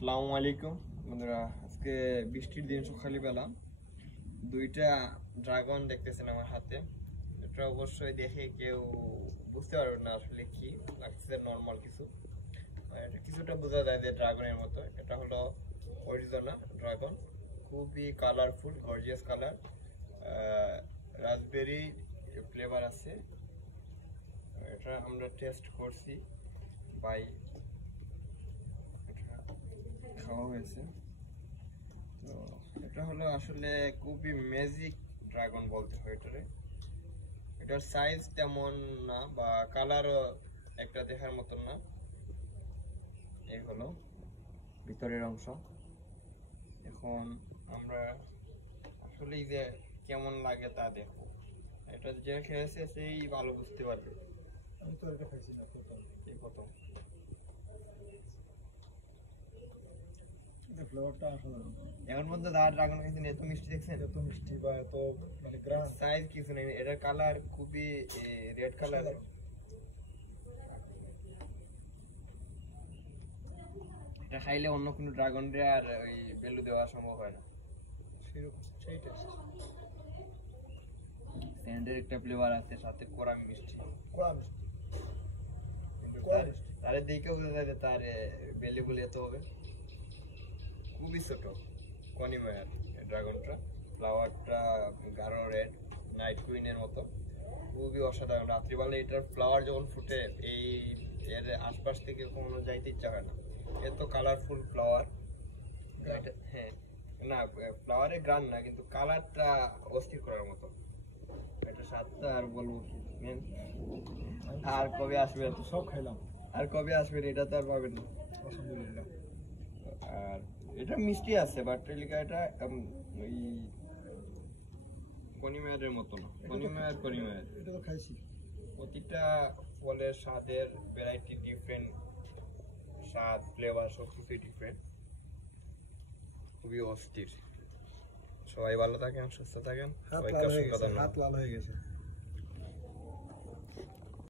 আসসালামু আলাইকুম বন্ধুরা, আজকে বৃষ্টির দিন সকালবেলা দুইটা ড্রাগন দেখতেছেন আমার হাতে। এটা অবশ্যই দেখে কেউ বুঝতে পারবেন না আসলে কি লাগছে, নর্মাল কিছু। এটা কিছুটা বোঝা যায় যে ড্রাগনের মতো। এটা হলো অরিজিনাল ড্রাগন, খুবই colourful, gorgeous colour, raspberry flavour আছে। এটা আমরা টেস্ট করছি, বাই খাওয়া হয়েছে। তো এটা হলো আসলে খুবই ম্যাজিক ড্রাগন বলতে হয় এটারে। এটার সাইজ তেমন না বা কালারও একটা দেখার মতন না। এই হলো ভিতরের অংশ। এখন আমরা আসলে যে কেমন লাগে তা দেখো। এটা যে খেয়েছে সেই ভালো বুঝতে পারবে। আমি তো এটা খাইছি না প্রথম ফ্লেভারটা অসাধারণ। এর মধ্যে ড্রাগন খাইছেন, এত মিষ্টি দেখছেন, এত মিষ্টি বা এত মানে গ্রাম সাইজ কিছু নেই। এটার কালার খুবই রেড কালার। এটা খাইলে অন্য কোনো ড্রাগন রে আর ওই বেলু দেওয়া সম্ভব হয় না। সেরকম সেই টেস্ট। স্যান্ডের একটা ফ্লেভার আছে, সাথে কড়া মিষ্টি। কড়া মিষ্টি তারে দেখে বোঝা যায় যে তার বেলি বলে এত হবে। খুবই ছোট কনিমায়ার ড্রাগনটা। ফ্লাওয়ারটা গাঢ় রেড, নাইট কুইনের মতো, খুবই অসাধারণ। রাত্রিবেলা এটার ফ্লাওয়ার যখন ফুটে, এই এর আশপাশ থেকে কোনো যাইতে ইচ্ছা হয় না, এত কালারফুল ফ্লাওয়ার। হ্যাঁ, না ফ্লাওয়ারে গ্রান না, কিন্তু কালারটা অস্থির করার মতো। এটা স্বাদটা আর বলবো কি, আর কবে আসবেন? সব খাইলাম, আর কবে আসবেন? এটা তো আর পাবেন না। আলহামদুলিল্লাহ। আর এটা মিষ্টি আছে, বাট এটা ওই কনিমায়ের মতো না। কনিমায়ের এটা তো খাইছি। প্রতিটা ফলের স্বাদের ভ্যারাইটি ডিফারেন্ট, স্বাদ ফ্লেভার সব কিছুই ডিফারেন্ট, খুবই অস্থির। সবাই ভালো থাকেন, সুস্থ থাকেন, সবাইকে অসংখ্য ধন্যবাদ। হাত লাল হয়ে গেছে।